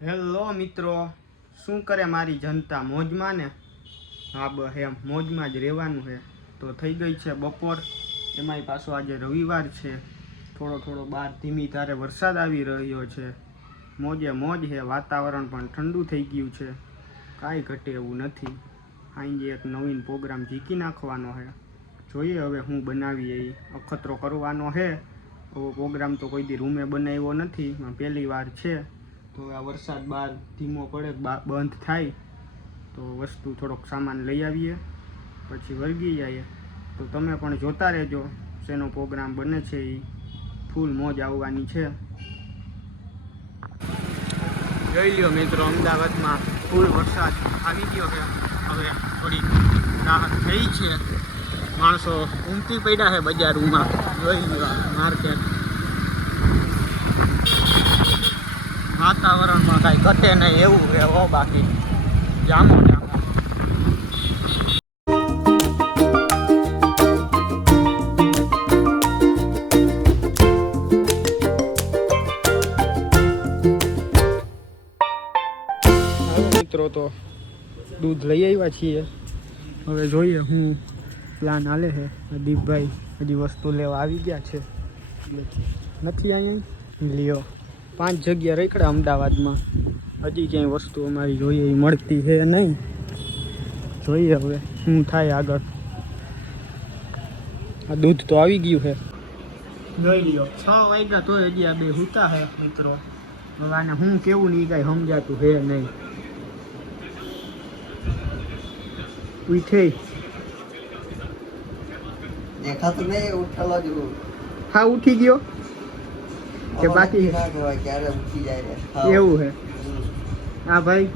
Hello મિત્રો, શું કરે મારી જનતા? મોજમાં ને? હા બસ એમ મોજમાં જ રહેવાનું છે. તો થઈ ગઈ છે બપોર, એમાંય પાછો આજે રવિવાર છે. થોડો બહાર ધીમી ધારે વરસાદ આવી રહ્યો છે. મોજે મોજ છે, વાતાવરણ પણ ઠંડુ થઈ ગયું છે. કાંઈ ઘટે એવું નથી. સાંજે એક નવીન પ્રોગ્રામ ઝીકી નાખવાનો છે. જોઈએ હવે હું બનાવીએ, એ અખતરો કરવાનો છે. એવો પ્રોગ્રામ તો કોઈ દી રૂમે બનાવ્યો નથી, પહેલી વાર છે. તો આ વરસાદ બહાર ધીમો પડે બંધ થાય તો વસ્તુ થોડોક સામાન લઈ આવીએ, પછી વળગી જઈએ. તો તમે પણ જોતા રહેજો, શેનો પ્રોગ્રામ બને છે. એ ફૂલ મોજ આવવાની છે. જોઈ લ્યો મિત્રો, અમદાવાદમાં ફૂલ વરસાદ આવી ગયો છે. હવે થોડી રાહત થઈ છે. માણસો ઉમટી પડ્યા છે બજારોમાં. જોઈ લ્યો માર્કેટ, વાતાવરણમાં કાંઈ ઘટે નહીં એવું છે. બાકી જામો મિત્રો તો દૂધ લઈ આવ્યા છીએ. હવે જોઈએ હું પ્લાન હાલે છે. દીપભાઈ હજી વસ્તુ લેવા આવી ગયા છે. નથી અહીંયા લ્યો 5 જગ્યા રેકડા અમદાવાદમાં, હજી ક્યાંય વસ્તુ અમારી જોઈએ એ મળતી છે નહીં. જોઈએ હવે શું થાય આગળ. આ દૂધ તો આવી ગયું છે. જોઈ લ્યો 6 વાગ્યા તો હજી આ બે સૂતા છે મિત્રો. હવે આને હું કેવું નહીં કાંઈ સમજાતું છે નહીં. ઉઠે દેખાતું નહીં, ઉઠેલો જ હા ઉઠી ગયો કે બાકી ના કહેવાય, ક્યારે ઉઠી જાય એવું છે. હા ભાઈ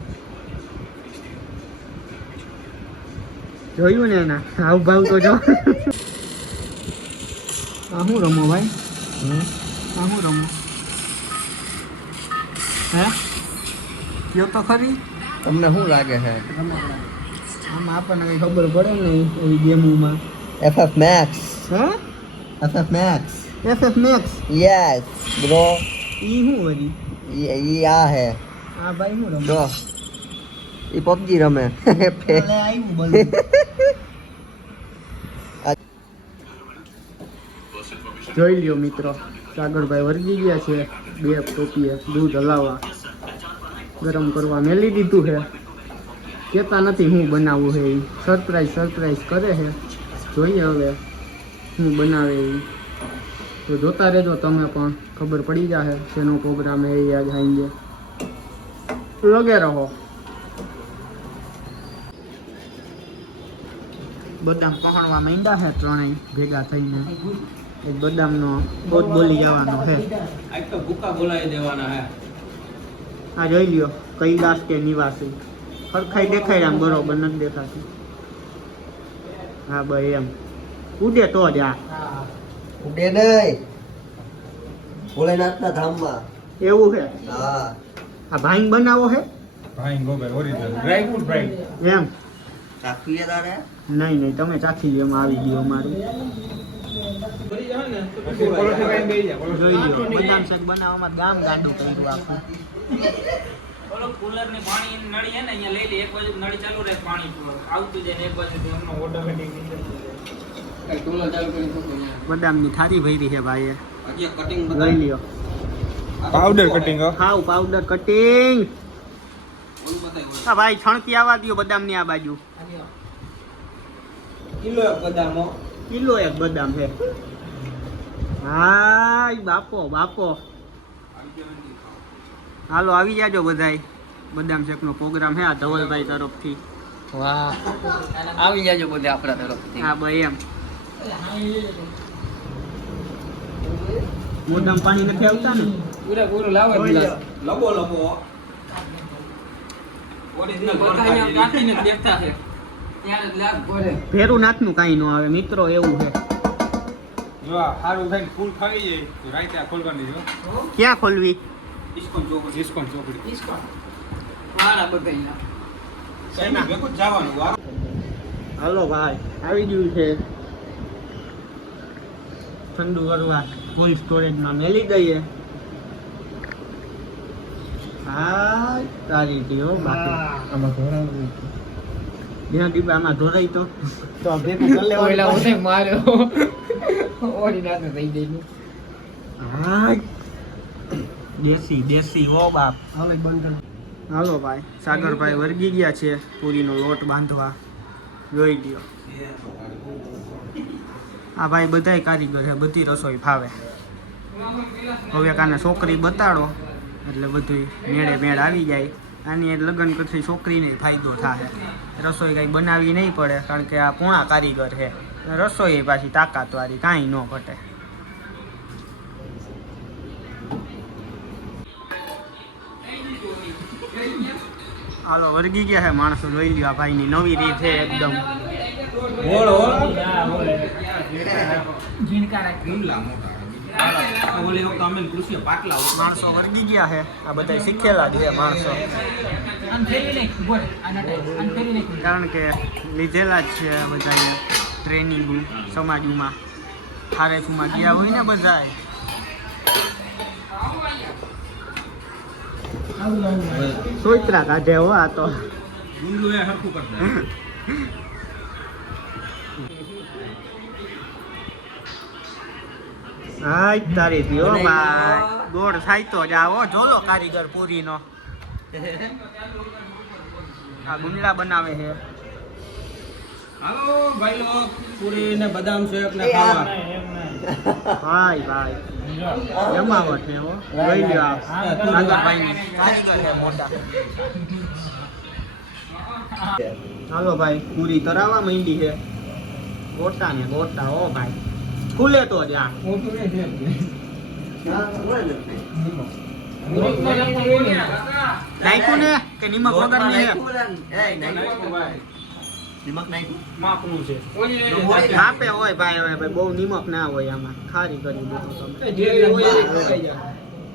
જોયું ને એના હાવ ભાવ તો જો. આ શું રમો ભાઈ? આ શું રમો હે? કયો તો ખરી. તમને શું લાગે છે? આમાં આપણને કઈ ખબર પડે નહીં એવી ગેમોમાં. FF Max. હે? FF Max. FF Max. Yes bro. ઈ શું વળી? ઈ આ હે. હા ભાઈ શું રમો? જો ઈ PUBG રમે. એટલે આવ્યું બોલ. જોઈ લ્યો મિત્રો, સાગરભાઈ વર્ગી ગયા છે. 2 ટોપીએ દૂધ હલાવવા ગરમ કરવા મેલી દીધું છે. કહેતા નથી હું બનાવવું છે. એ સરપ્રાઈઝ કરે છે. જોઈએ હવે હું બનાવે એ તો જોતા રહેજો. તમે પણ ખબર પડી જશે શેનો પ્રોગ્રામ એ યાદ આવીને લગે રહો. બદામ પહાણવા માંડ્યા છે ત્રણેય ભેગા થઈને. એક બદામનો બોધ બોલી જવાનો છે. તો ભૂકા બોલાવી દેવાના હે. આ જોઈ લ્યો કૈલાસ કે નિવાસી હરખાઈ દેખાય આમ બરોબર નથી દેખાતી. હા ભાઈ એમ ઉડે તો જ. આ ઉડે નહીં, ભોલેનાથના ધામમાં એવું છે. હા આ ભાઈંગ બનાવો છે ભાઈ ગોબે ઓરિજિનલ ડ્રાય ફ્રૂટ ભાઈ. એમ ચાખીએ તારે. નહીં તમે ચાખી લ્યો. એમાં આવી ગયું અમારું. જોઈ લ્યો બદામ શેક બનાવવામાં ગામ ગાંડું કર્યું આખું. ઓલો કુલર ની પાણી નળી હે ને અહીંયા લઈ લે. એક બાજુ નળી ચાલુ રહે, પાણી આવતું જાય ને એક બાજુ એમનો ઓટોમેટિક કુલર ચાલુ કરી શકો. બદામની થારી ભરી છે ભાઈએ. હજી કટિંગ જોઈ લ્યો પાવડર કટિંગ. હાવ પાવડર કટિંગ. હા ભાઈ છણકી આવવા દો બદામની આ બાજુ. કિલો બદામો. કિલો એક બદામ છે. હા બાપો હાલો આવી જાજો બધાય. બદામ શેકનો પ્રોગ્રામ છે આ ધવલભાઈ તરફથી. વાહ, આવી જાજો બધે આપણા તરફથી. હા ભાઈ એમ મોઢામાં પાણી નથી આવતા ને? પૂરેપૂરું લાવો ગ્લાસ. લબો ઓરિજિનલ બધાને કાઢીને દેખતા છે ત્યારે ગ્લાસ ભરે. ભેરું નાથનું કાંઈ ન આવે મિત્રો, એવું છે. જો આ હારું થઈને ફૂલ ખાઈ જાય તો રાઈતા ખોલવાની જો. ક્યાં ખોલવી? ઇસ્કોન ચોકડી. વાળા બધાયના. સાઈડ ભેગું જ જવાનું. વાહ. હાલો ભાઈ આવી ગયું છે. ઠંડુ કરવા કોલ્ડ સ્ટોરેજમાં મેલી દઈએ. હા તારી દીઓ બાકી આમાં ધોરાવું જ્યાં દીપા આમાં ધોરાઈ તો ભેગું કરી ઓલા લેવાનું ઉઠે માર્યો ઓડી નાતે થઈ ગઈ હા દેશી દેશી હો બાપ હાલો ભાઈ સાગરભાઈ વર્ગી ગયા છે પૂરીનો લોટ બાંધવા જોઈ લ્યો આ ભાઈ બધાય કારીગર છે બધી રસોઈ ફાવે હવે કાને છોકરી બતાડો એટલે બધું મેળે મેળ આવી જાય આની લગ્ન કરતી છોકરીને ફાયદો થાય રસોઈ કાંઈ બનાવવી નહીં પડે કારણ કે આ પૂણા કારીગર છે રસોઈ પાછી તાકાતવાળી કાંઈ ન ઘટે હાલો વર્ગી ગયા છે માણસો જોઈ લ્યો આ ભાઈની નવી રીત છે એકદમ માણસો વર્ગી ગયા છે આ બધા શીખેલા છે માણસો કારણ કે લીધેલા જ છે બધા ટ્રેનિંગ સમાજમાં ખારેજમાં ગયા હોય ને બધા સોયત્રા કાઢે હો આ તો હા તારી દીઓ ભાઈ ગોળ સાઈતો જાવો જોલો કારીગર પૂરીનો આ ગુંડલા બનાવે છે હાલો ભાઈ લોક પૂરી ને બદામ શેક ને ખાવા ભાઈ ભાઈ જમાવટ છે હો જોઈ લ્યો સાગરભાઈની કારીગર છે મોટા હાલો ભાઈ પૂરી તરાવા માંડી છે ગોટા ને ગોટા હો ભાઈ ખુલે તો જ આ નાખ્યું ને કે નિમક વગરની છે માપે હોય ભાઈ હવે બહુ નિમક ના હોય આમાં ખારી કરી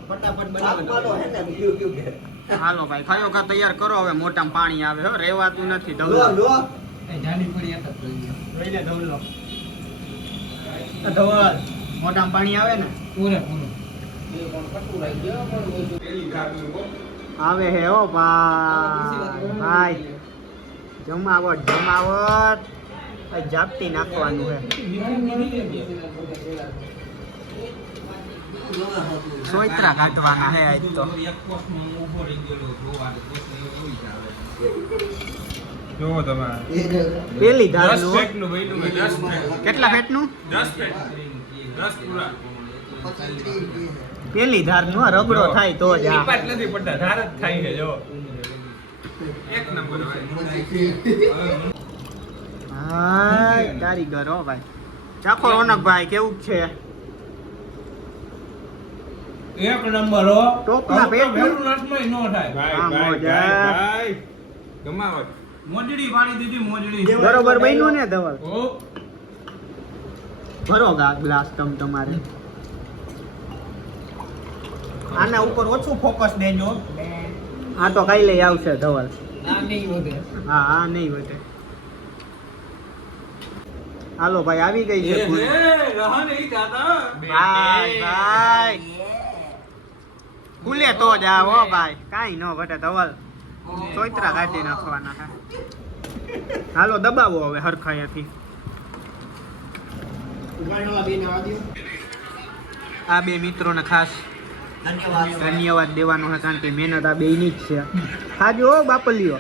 ફટાફટ હાલો ભાઈ ખાયો ખા તૈયાર કરો હવે મોટામાં પાણી આવે હો રેવાતું નથી ધવલો ધવલ મોટામાં પાણી આવે ને આવે હે ઓ ભાઈ જમાવટ જમાવટ ઝાપટી નાખવાનું હે સોયત્રા કાઢવાના હે આજ તો જો તમે પેલી ધાર 10 ફેટનું બન્યું 10 ફેટ કેટલા ફેટનું 10 ફેટ 10 પૂરા પેલી ધાર નો રગડો થાય તો જ આ પાટ નથી પડતા ધાર જ થાય છે જો એક નંબર હા કારીગર હો ભાઈ ચાખો રોનકભાઈ કેવું છે એક નંબર હો ટોપના પેટનું નટમાં નો થાય ભાઈ હા, ભાઈ મોજા. ભાઈ ગમાવટ મોજડી પાણી દીધી મોજડી બરોબર બન્યું ને ધવલ ઓ ભરો ગ્લાસ તમારે આના ઉપર ઓછું ફોકસ દેજો આ તો કઈ લઈ આવશે ધવલ હા હા નહીં વધે હાલો ભાઈ આવી ગઈ છે પૂરી. રહા નહીં જાતા ભાઈ ભાઈ ખુલે તો જ આવો ભાઈ કાઈ ન ઘટે ધવલ ચોઈત્રા કાઢી નાખવાના છે હાલો દબાવો હવે હરખાઈથી આ બે મિત્રોને ખાસ ધન્યવાદ દેવાનો છે કારણ કે મહેનત આ બેની જ છે ખાજો હો બાપલીઓ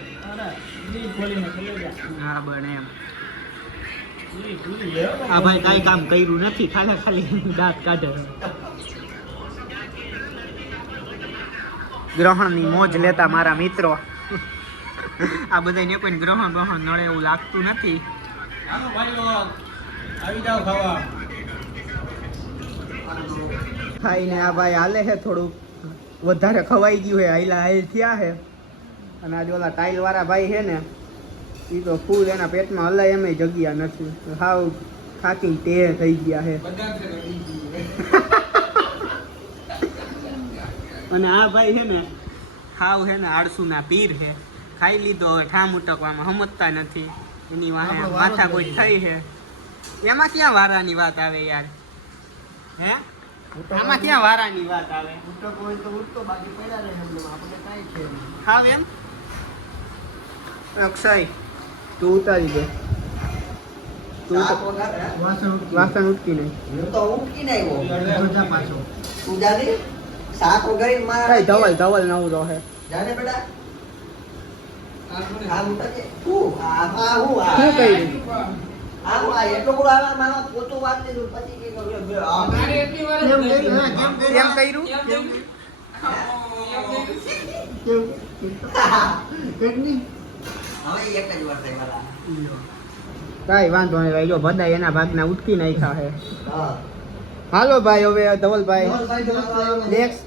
હા બને એમ આ ભાઈ કાંઈ કામ કર્યું નથી ખાલી ખાલી દાંત કાઢે ગ્રહણની મોજ લેતા મારા મિત્રો આ બધાને કોઈ ગ્રહણ નડે એવું લાગતું નથી હાલો ભાઈ લોક આવી જાવ ખાવા ખાઈને આ ભાઈ હાલે છે થોડું વધારે ખવાઈ ગયું છે હાઈલા હાઈલ થયા છે અને આજે ઓલા ટાઈલ વાળા ભાઈ છે ને એ તો ફૂલ એના પેટમાં હલાય એમ જગ્યા નથી હાવ થાકી તે થઈ ગયા છે અને આ ભાઈ છે ને હાવ છે ને આળસુના પીર છે ખાઈ લીધો હવે ઠામ ઉટકવામાં સમજતા નથી એની વાહે માથા કોઈ થઈ છે એમાં ક્યાં વારાની વાત આવે યાર હે આમાં ક્યાં વારાની વાત આવે ઉટક હોય તો ઉઠતો, બાકી પડ્યા રહે એમને, આપણે કાંઈ છે નહીં. હાવ એમ અક્ષય તું ઉતારી દે તું શાક તો વઘાર, હે? વાસણ ઉટકી નહીં હું તો ઊંઘી નહીં આવ્યો. તું જા પાછો તું જાને શાક વઘારીને મારા કઈ ધવલ નવું રહે જાને બેટા આ ઉઠકે હું આ હું આ શું કર્યું આ હું આ એટલો બધો આવા મારા પોતું વાત લીધું પછી કે મારે એટલી વાર જ કેમ ગઈ. કર્યું? કેમ કર્યું? કેમ કેટલી હવે એક જ વાર થઈ વાલા. કાંઈ વાંધો નહીં ભાઈ જો બધાય એના ભાગના ઉટકી નાખ્યા છે હા હાલો ભાઈ હવે ધવલભાઈ ધવલભાઈ જો નેક્સ્ટ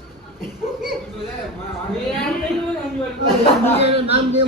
મેં આમ કર્યું ને, અંજવાળ. નામ દે